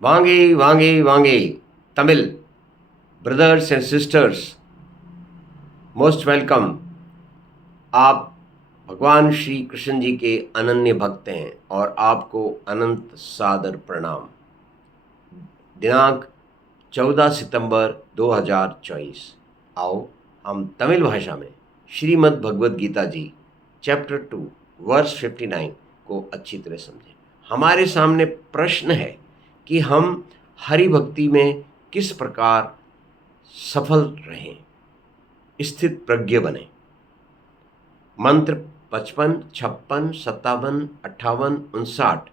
வாங்கே வாங்கே வாங்கே Tamil brothers and sisters, most welcome. आप भगवान श्री कृष्ण जी के अनन्य भक्त हैं और आपको अनंत सादर प्रणाम। दिनांक 14 सितंबर 2024। आओ हम तमिल भाषा में श्रीमद् भगवद गीता जी चैप्टर 2 वर्स 59 को अच्छी तरह समझें। हमारे सामने प्रश्न है कि हम हरि भक्ति में किस प्रकार सफल रहें, स्थित प्रज्ञ बने। मंत्र 55, 56, 57, 58, 59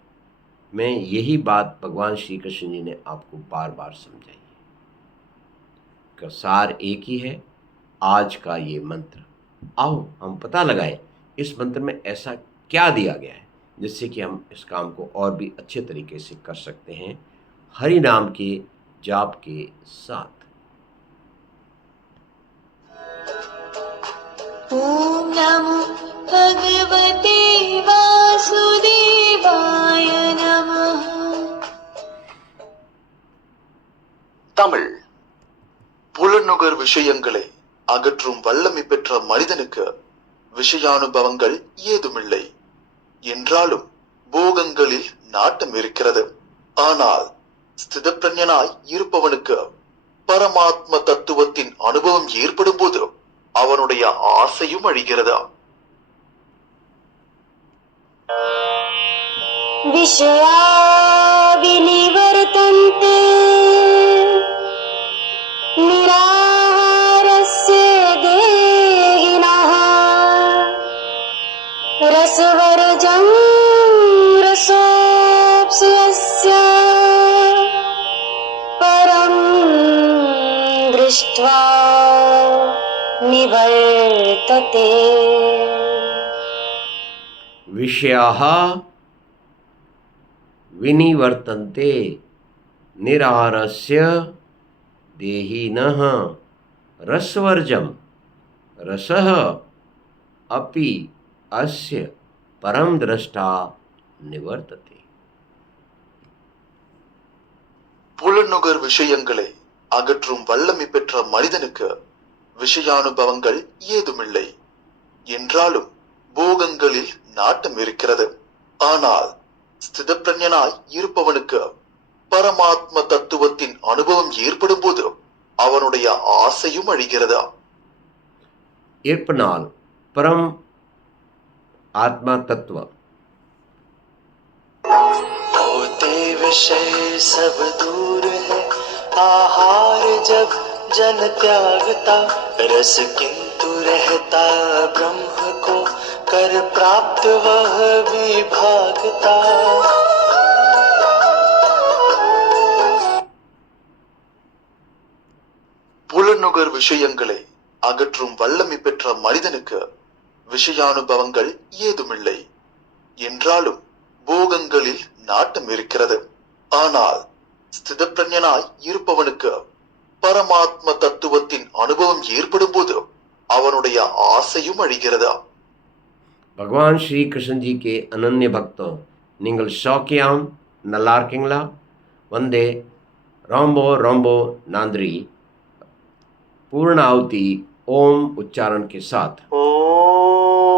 में यही बात भगवान श्री कृष्ण जी ने आपको बार बार समझाई है कि सार एक ही है। आज का ये मंत्र, आओ हम पता लगाएं इस मंत्र में ऐसा क्या दिया गया है जिससे कि हम इस काम को और भी अच्छे तरीके से कर सकते हैं हरि नाम के जाप के साथ। ओम नमो भगवते वासुदेवाय नमः। தமிழ். புலனுகர் விஷயங்களை அகற்றும் வல்லமை பெற்ற மனிதனுக்கு விஷயானுபவங்கள் ஏதுமில்லை. என்றாலும் போகங்களில் நாட்டம் இருக்கிறது. ஆனால் ஸ்திதப்பிரஞனாய் இருப்பவனுக்கு பரமாத்ம தத்துவத்தின் அனுபவம் ஏற்படும் போது அவனுடைய ஆசையும் அழிகிறது. विषया विनिवर्तन्ते निराहारस्य देहिनः रसवर्जं रसोऽप्स्यस्य परं दृष्ट्वा निवर्तते। विषयाः विनिवर्तन्ते निराहारस्य देहिनः रसवर्जं रसः अपि अस्य परं द्रष्टा निवर्तते। புலனுகர் விஷயங்களை அகற்றும் வல்லமை பெற்ற மனிதனுக்கு விஷயானுபவங்கள் ஏதுமில்லை. என்றாலும் போகங்களில் நாட்டம் இருக்கிறது. ஆனால் ஸ்திதப்பிரஞனாய் இருப்பவனுக்கு பரமாத்ம தத்துவத்தின் அனுபவம் ஏற்படும் போது அவனுடைய ஆசையும் அழிகிறது. इर्पनाल परम आत्मा तत्व। होते विषय सब दूर है, आहार जब जन त्यागता, रस किंतु रहता ब्रह्म को, कर प्राप्त वह विभागता। புலனுகர் விஷயங்களை அகற்றும் வல்லமை பெற்ற மனிதனுக்கு விஷயானுபவங்கள் ஏதுமில்லை. என்றாலும் போகங்களில் நாட்டம் இருக்கிறது. ஆனால் ஸ்திதப்பிரஞனாய் இருப்பவனுக்கு பரமாத்ம தத்துவத்தின் அனுபவம் ஏற்படும் போது அவனுடைய ஆசையும் அழிகிறது. भगवान श्री कृष्ण जी के अनन्य भक्तों, நீங்கள் ஷோக்கியாம் நல்லா இருக்கீங்களா? वंदे रोम्बो रोम्बो नांद्री पूर्ण आहुति ओम उच्चारण के साथ। ओम